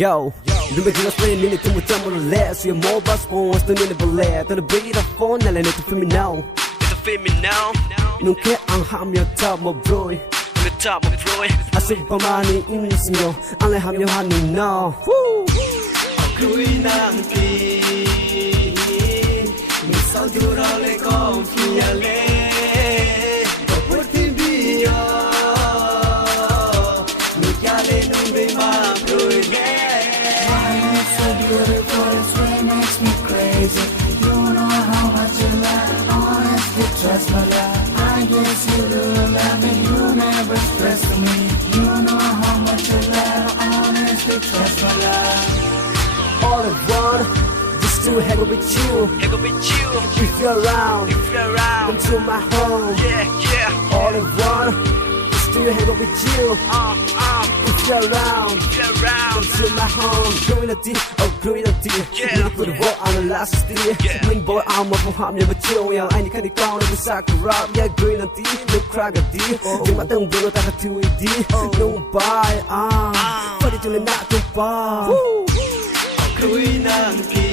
Yo, 눈에 들었어 이 minute 좀 못잠을 내 수의 mobile phones 또 눈에 볼래 또 beat the phone 날래 내 to feel me now 눈께 앙하며 top my boy 아슬퍼만이 인생요 안내하며 하는 너 그의 남기 미소 들어내 confiale 덮어진 비어 눈가에 눈물만 보이네 So beautiful, this way makes me crazy. You know how much you love, honestly trust my love. I guess you love me, you never stress me. You know how much you love, honestly trust my love. All I want is to hang out with you. If you're around, come to my home. All I want is to hang out with you. If you're around, come to my home. Growing a deep, oh growing a deep. Really put a wall on the last day. Mean boy, I'm up for harm, never chill. Yeah, I need to go on the sakura. Yeah, growing a deep, no crack a deep. Take my tongue, blow it out to it deep. No buy, funny to the not to buy. 그의 남기